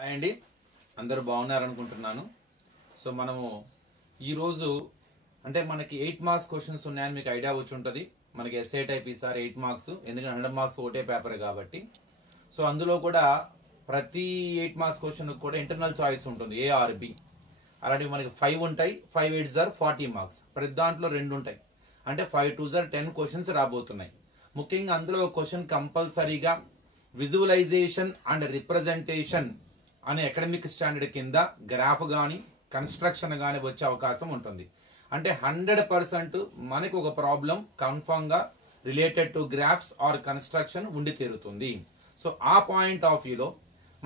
Hi అండి, అందరూ బాగున్నారనుకుంటున్నాను. So మనము ఈరోజు అంటే మనకి 8 మార్క్స్ క్వశ్చన్స్ ఉన్నాయని మీకు ఐడియా వచ్చి ఉంటుంది. మనకి ఎస్ఏ టైప్ ఈసారి 8 మార్క్స్, ఎందుకంటే 100 మార్క్స్ ఒకటే పేపర్ కాబట్టి. సో అందులో కూడా ప్రతి 8 మార్క్స్ క్వశ్చన్ కూడా ఇంటర్నల్ చాయిస్ ఉంటుంది, ఏ ఆర్ బి. అలాంటివి మనకి 5 ఉంటాయి. 5 8 ఆర్ 40 మార్క్స్. ప్రతి దాంట్లో 2 ఉంటాయి, అంటే 5 2 ఆర్ 10 క్వశ్చన్స్ రాబోతున్నాయి. ముఖ్యంగా అందులో ఒక క్వశ్చన్ కంపల్సరీగా విజువలైజేషన్ అండ్ రిప్రజెంటేషన్ అనే అకాడమిక్ స్టాండర్డ్ కింద గ్రాఫ్ కానీ కన్స్ట్రక్షన్ కానీ వచ్చే అవకాశం ఉంటుంది. అంటే 100% మనకు ఒక ప్రాబ్లం కన్ఫామ్గా related to graphs or construction ఉండి తీరుతుంది. సో ఆ పాయింట్ ఆఫ్ వ్యూలో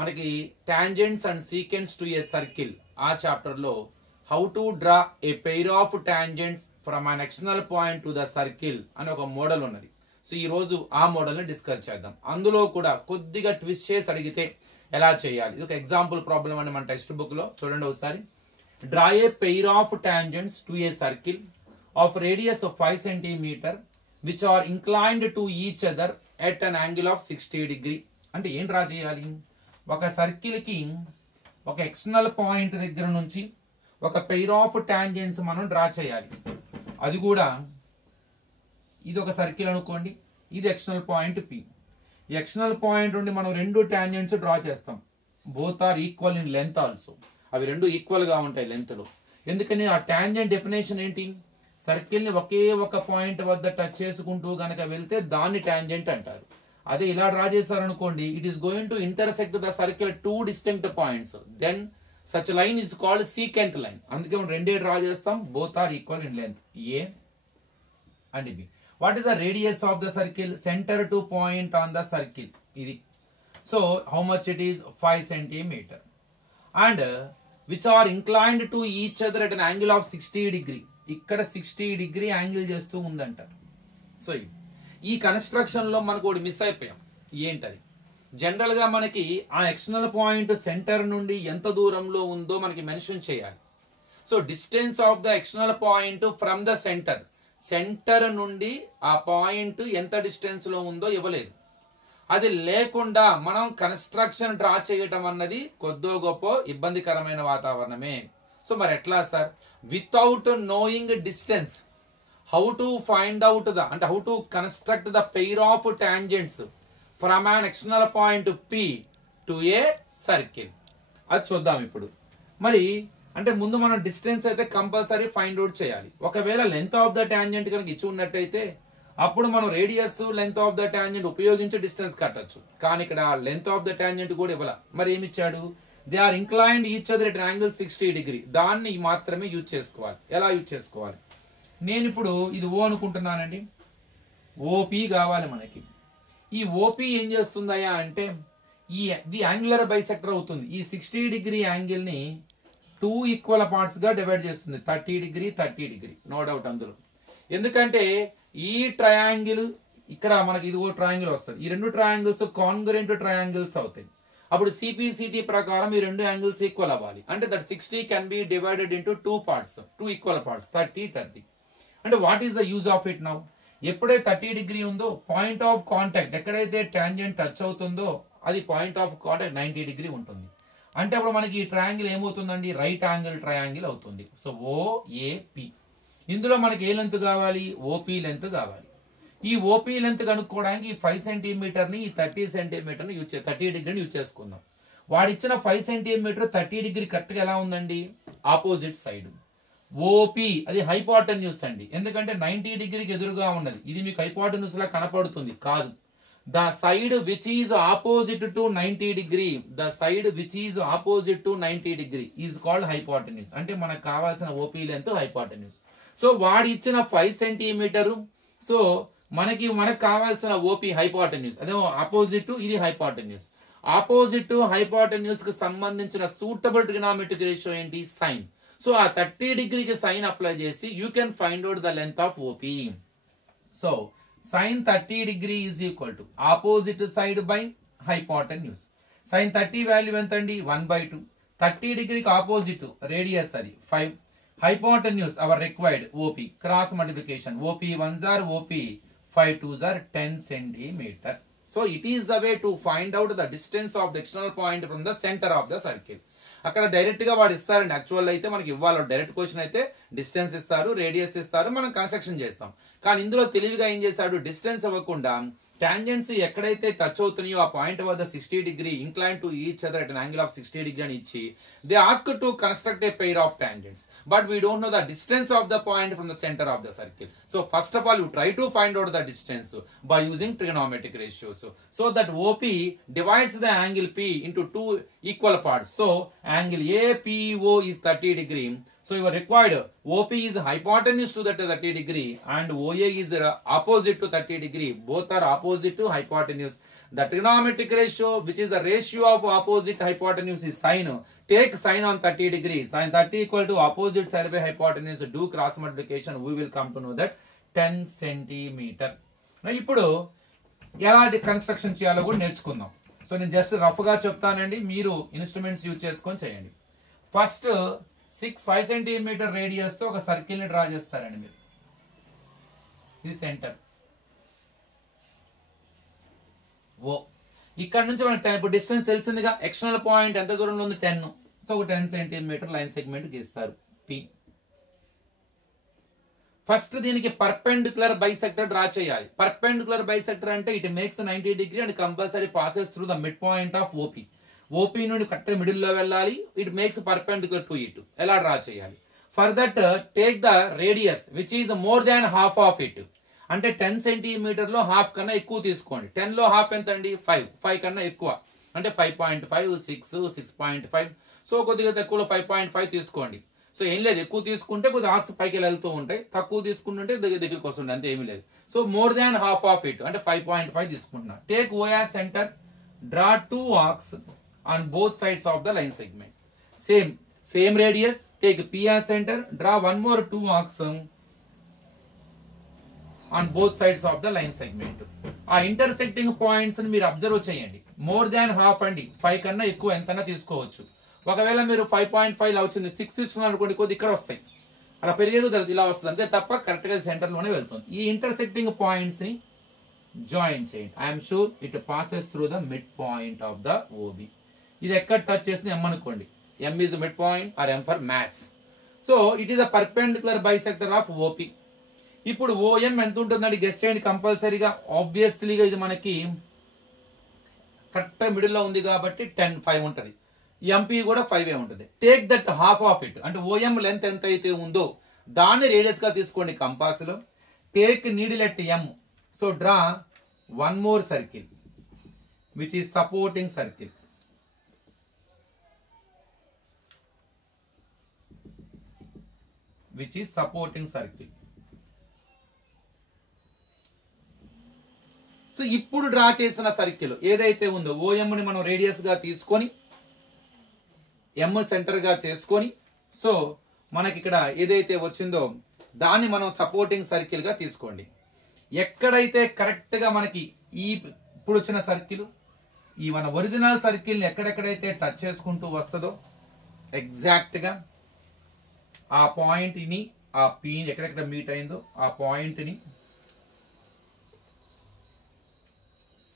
మనకి tangents and secants to a circle ఆ చాప్టర్లో how to draw a pair of tangents from an external point to the circle అని ఒక మోడల్ ఉన్నది. సో ఈరోజు ఆ మోడల్ని డిస్కస్ చేద్దాం. అందులో కూడా కొద్దిగా ట్విస్ట్ చేసి అడిగితే ఎలా చేయాలి, ఇది ఒక ఎగ్జాంపుల్ ప్రాబ్లం అని మన టెక్స్ట్ బుక్ లో చూడండి ఒకసారి. Draw a pair of tangents to a circle of radius of 5 cm which are inclined to each other at an angle of 60 degree. అంటే ఏం డ్రా చేయాలి? ఒక సర్కిల్ కి ఒక ఎక్స్టర్నల్ పాయింట్ దగ్గర నుంచి ఒక పెయిర్ ఆఫ్ టాంజెంట్స్ మనం డ్రా చేయాలి. అది కూడా ఇది ఒక సర్కిల్ అనుకోండి, ఇది external point P. External point నుండి మనం 2 టాంజెంట్స్ డ్రా చేస్తాం. Both are equal in length also. అవి 2 ఈక్వల్ గా ఉంటాయి లెంత్ లో. ఎందుకని ఆ టాంజెంట్ డెఫినేషన్ ఏంటి? సర్కిల్ ని ఒకే ఒక పాయింట్ వద్ద టచ్ చేసుకుంటూ గనక వెళ్తే దాన్ని టాంజెంట్ అంటారు. అదే ఇలా డ్రా చేశారనుకోండి, it is going to intersect the circle 2 distinct points, then such line is called secant line. అందుకే మనం 2 డ్రా చేస్తాం. Both are equal in length, A and B. What is the radius of the circle? Center to point on the circle. So how much it is? 5 cm. And which are inclined to each other at an angle of 60 degree. ఇక్కడ 60 degree angle చేస్తూ ఉందంటారు. So ఈ construction లో మనకు ఒకటి miss అయిపోయాం. ఏంటది? General గా మనకి ఆ ఎక్స్టర్నల్ పాయింట్ సెంటర్ నుండి ఎంత దూరంలో ఉందో మనకి మెన్షన్ చేయాలి. So distance of the external point from the centre, centre నుండి ఆ పాయింట్ ఎంత డిస్టెన్స్ లో ఉందో ఇవ్వలేదు. అది లేకుండా మనం కన్స్ట్రక్షన్ డ్రా చేయటం అన్నది కొద్దో గొప్ప ఇబ్బందికరమైన వాతావరణమే. సో మరి ఎట్లా sir? Without knowing distance, how to find out the అంటే how to construct the pair of tangents from an external point P to a circle, అది చూద్దాం ఇప్పుడు. మరి అంటే ముందు మనం డిస్టెన్స్ అయితే కంపల్సరీ ఫైండ్ అవుట్ చేయాలి. ఒకవేళ లెంత్ ఆఫ్ ద టాంజెంట్ కనుక ఇచ్చి ఉన్నట్టయితే అప్పుడు మనం radius length of the tangent ఉపయోగించి డిస్టెన్స్ కట్టొచ్చు. కానీ ఇక్కడ లెంత్ ఆఫ్ ద టాంజెంట్ కూడా ఇవ్వాల. మరి ఏమి ఇచ్చాడు? They are inclined each other at angle 60 degree. దాన్ని మాత్రమే యూజ్ చేసుకోవాలి. ఎలా యూజ్ చేసుకోవాలి? నేను ఇప్పుడు ఇది ఓ అనుకుంటున్నానండి, ఓపి కావాలి మనకి. ఈ ఓపి ఏం చేస్తుందయ్యా అంటే ఇది యాంగులర్ బైసెక్టర్ అవుతుంది. ఈ 60 degree యాంగిల్ ని 2 ఈక్వల్ పార్ట్స్ గా డివైడ్ చేస్తుంది. 30 degree 30 degree, నో డౌట్ అందులో. ఎందుకంటే ఈ ట్రయాంగిల్ ఇక్కడ మనకి ఇది ఒక ట్రయాంగిల్ వస్తుంది. ఈ 2 ట్రయాంగిల్స్ కాంగ్రుయెంట్ ట్రయాంగిల్స్ అవుతాయి. అప్పుడు సిపిసిటి ప్రకారం ఈ 2 యాంగిల్స్ ఈక్వల్ అవ్వాలి. అంటే that 60 can be divided into 2 parts, 2 equal parts, 30 30. అంటే what is the use of it now? ఎప్పుడైతే 30 degree ఉందో పాయింట్ ఆఫ్ కాంటాక్ట్ ఎక్కడైతే టాంజెంట్ టచ్ అవుతుందో అది పాయింట్ ఆఫ్ కాంటాక్ట్ 90 degree ఉంటుంది. అంటే అప్పుడు మనకి ఈ ట్రయాంగిల్ ఏమవుతుందండి? రైట్ యాంగిల్ ట్రయాంగిల్ అవుతుంది. So OAP. ఇందులో మనకి ఏ లెంత్ కావాలి? ఓపి లెంత్ కావాలి. ఈ ఓపి లెంత్ కనుక్కోవడానికి 5 cm ని ఈ 30 cm ని 30 degree యూజ్ చేసుకుందాం. వాడిచ్చిన 5 cm 30 degree కరెక్ట్గా ఎలా ఉందండి? Opposite side. ఓపి అది హైపోటెన్యూస్ అండి, ఎందుకంటే 90 degreeకి ఎదురుగా ఉన్నది. ఇది మీకు హైపోటెన్యూస్ లా కనపడుతుంది కాదు. The side which is opposite to 90 degree, the side which is opposite to 90 degree is called hypotenuse. అంటే మనకు కావాల్సిన ఓపీ లెంత్ హైపోటెన్యూస్. సో వాడు ఇచ్చిన 5 cm, సో మనకు కావాల్సిన ఓపీ హైపోటెన్యూస్, అదే ఆపోజిట్ టు ఇది హైపోటెన్యూస్. ఆపోజిట్ టు హైపోటెన్యూస్ కి సంబంధించిన సూటబుల్ ట్రిగోనోమెట్రిక్ రేషియో ఏంటి? సైన్. సో ఆ 30 degree సైన్ అప్లై చేసి you can find out the length of OP. So sin 30 degree is equal to opposite side by hypotenuse. Sin 30 value ఎంత అండి? 1/2. 30 degree opposite radius అది 5. Hypotenuse hour required OP. Cross multiplication, OP 1s are OP 5 2s are 10 cm. So it is the way to find out the distance of the external point from the centre of the circle. అక్కడ direct గా వాడు ఇస్తారండి. Actual అయితే మనకి ఇవ్వాలి direct question అయితే distance ఇస్తారు, radius ఇస్తారు, మనం కన్స్ట్రక్షన్ చేస్తాం. కానీ ఇందులో తెలివిగా ఏం చేశాడు, డిస్టెన్స్ ఇవ్వకుండా టాంజెంట్స్ ఎక్కడైతే టచ్ అవుతున్నాయో ఆ పాయింట్ వద్ద 60 degree incline to each other at an angle of 60 degree అని ఇచ్చి they ask to construct a pair of tangents, but we don't know the distance of the point from the centre of the circle. So first of all you try to find out the distance by using trigonometric ratios. So that OP divides the angle P into two equal parts. So angle APO is 30 degree. So your required OP is hypotenuse to that 30 degree and OA is opposite to 30 degree. Both are opposite to hypotenuse. The trigonometric ratio, which is the ratio of opposite hypotenuse, is sine. Take sine on 30 degree. Sine 30 equal to opposite side by hypotenuse. Do cross multiplication. We will come to know that 10 centimeter. Now, ఇప్పుడు ఎలాంటి construction చేయాలో కూడా నేర్చుకుందాం. So నేను just rough గా చెప్తానండి, మీరు instruments use చేసుకొని చేయండి. ఫస్ట్ 5 సెంటీమీటర్ రేడియస్ తో ఒక సర్కిల్ ని డ్రా చేస్తారండి మీరు. ఇది సెంటర్ ఓ. ఇక్కడ నుంచి మనకి ఇప్పుడు డిస్టెన్స్ తెలిసిందిగా, ఎక్స్టర్నల్ పాయింట్ ఎంత దూరంలో ఉంది 10. సో ఒక 10 సెంటీమీటర్ లైన్ సెగ్మెంట్ గీస్తారు P. ఫస్ట్ దీనికి పర్పెండిక్యులర్ బైసెక్టర్ డ్రా చేయాలి. పర్పెండిక్యులర్ బైసెక్టర్ అంటే it makes 90 degree and compulsory passes through the mid point of OP. OP నుండి కరెక్ట్ మిడిల్ లో వెళ్ళాలి. It makes perpendicular to it. ఎలా draw చేయాలి? For that take the radius which is more than half of it. అంటే 10 centimetre లో half కన్నా ఎక్కువ తీసుకోండి. 10 లో హాఫ్ ఎంత అండి? 5 కన్నా ఎక్కువ అంటే 5.5, 6, 6.5. సో కొద్దిగా తక్కువలో 5.5 తీసుకోండి. సో ఏం లేదు, ఎక్కువ తీసుకుంటే కొద్దిగా ఆర్క్స్ పైకి వెళ్తూ ఉంటాయి, తక్కువ తీసుకుంటుంటే దగ్గరికి వస్తుండే, అంతే ఏమీ లేదు. So more than half of it అంటే 5.5 తీసుకుంటున్నా. Take O as center, draw 2 arcs on both sides of the line segment. Same radius, take P as center, draw one more 2 arcs on both sides of the line segment. ఆ intersecting points ని మీరు observe చేయండి. More than half అండి, 5 కన్నా ఎక్కువ ఎంతైనా తీసుకోవచ్చు. ఒకవేళ మీరు 5.5 ఇలా వచ్చింది, 6 తీసుకున్నారు అనుకోండి, కొద్ది ఇక్కడ వస్తాయి, అలా పెరిగేది ఇలా వస్తుంది, అంతే తప్ప కరెక్ట్ గా సెంటర్ లోనే వెళ్తుంది. ఈ ఇంటర్సెక్టింగ్ పాయింట్స్ ని జాయిన్ చేయండి. I'm sure it passes through the mid point of the OB. ఇది ఎక్కడ టచ్ చేసిన M అనుకోండి, M is the midpoint or M for maths. So it is a perpendicular bisector of OP. ఇప్పుడు OM ఎంత ఉంటుందండి guess చేయండి కంపల్సరీగా. ఆబ్వియస్లీగా ఇది మనకి కరెక్ట్ మిడిల్ లో ఉంది కాబట్టి 5 ఉంటుంది. MP కూడా 5 ఉంటుంది. Take that half of it అంటే OM లెంత్ ఎంత అయితే ఉందో దాన్ని రేడియస్ గా తీసుకోండి కంపాస్ లో. Take needle at M. So draw one more circle which is supporting circle. which is supporting circle. So ఇప్పుడు డ్రా చేసిన సర్కిల్ ఏదైతే ఉందో OM ని మనం రేడియస్ గా తీసుకొని M సెంటర్ గా చేసుకొని, సో మనకి ఇక్కడ ఏదైతే వచ్చిందో దాన్ని మనం సపోర్టింగ్ సర్కిల్ గా తీసుకోండి. ఎక్కడైతే కరెక్ట్ గా మనకి ఈ ఇప్పుడు వచ్చిన సర్కిల్ ఈ మన ఒరిజినల్ సర్కిల్ ఎక్కడెక్కడైతే టచ్ చేసుకుంటూ వస్తుందో ఎగ్జాక్ట్ గా ఆ పాయింట్ ని, ఆ P ఎక్కడెక్కడ మీట్ అయిందో ఆ పాయింట్ ని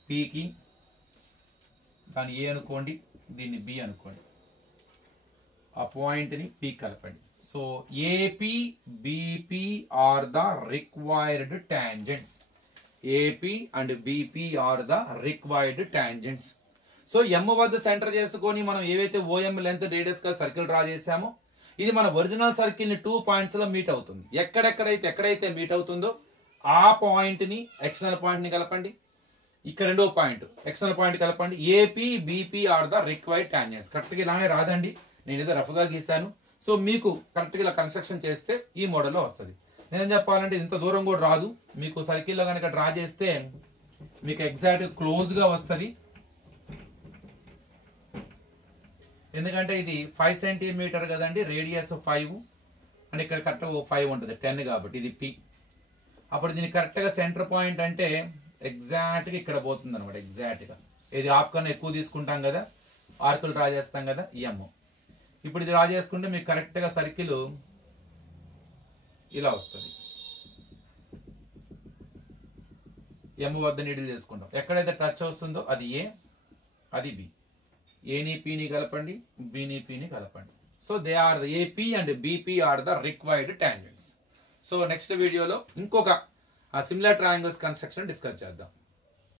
P కి, దాన్ని A అనుకోండి, దీన్ని B అనుకోండి, ఆ పాయింట్ ని P కలపండి. So AP, BP are the required tangents. AP and BP are the required tangents. So M వద్ద సెంటర్ చేసుకొని మనం ఏవైతే OM లెంత్ రేడియస్ గా సర్కిల్ డ్రా చేసామో ఇది మన ఒరిజినల్ సర్కిల్ ని 2 పాయింట్స్ లో మీట్ అవుతుంది. ఎక్కడైతే మీట్ అవుతుందో ఆ పాయింట్ ని ఎక్స్టర్నల్ పాయింట్ ని కలపండి. ఇక్కడ రెండో పాయింట్ ఎక్స్టర్నల్ పాయింట్ కలపండి. AP, BP are the required tangents. Correct గా ఇలానే రాదండి, నేను ఏదో రఫ్ గా గీసాను. సో మీకు కరెక్ట్ గా ఇలా కన్స్ట్రక్షన్ చేస్తే ఈ మోడల్లో వస్తుంది. నేను చెప్పాలంటే ఇంత దూరం కూడా రాదు, మీకు సర్కిల్లో కనుక డ్రా చేస్తే మీకు ఎగ్జాక్ట్ క్లోజ్ గా వస్తుంది. ఎందుకంటే ఇది 5 సెంటీమీటర్ కదండి, రేడియస్ 5 అండ్ ఇక్కడ కరెక్ట్ 5 ఉంటుంది, 10 కాబట్టి ఇది P. అప్పుడు దీనికి కరెక్ట్ గా సెంటర్ పాయింట్ అంటే ఎగ్జాక్ట్ గా ఇక్కడ పోతుంది అనమాట. ఎగ్జాక్ట్ గా ఇది హాఫ్ కన్నా ఎక్కువ తీసుకుంటాం కదా, ఆర్కులు డ్రా చేస్తాం కదా, M. ఇప్పుడు ఇది డ్రా చేసుకుంటే మీకు కరెక్ట్ గా సర్కిల్ ఇలా వస్తుంది. ఎం వద్ద నీడిల్ చేసుకుంటాం. ఎక్కడైతే టచ్ వస్తుందో అది ఏ, అది బి. ఏని పిని కలపండి, బిని పిని కలపండి. So they are AP and BP or the required tangents. So next వీడియోలో ఇంకొక సిమిలర్ ట్రయాంగిల్స్ కన్స్ట్రక్షన్ డిస్కస్ చేద్దాం.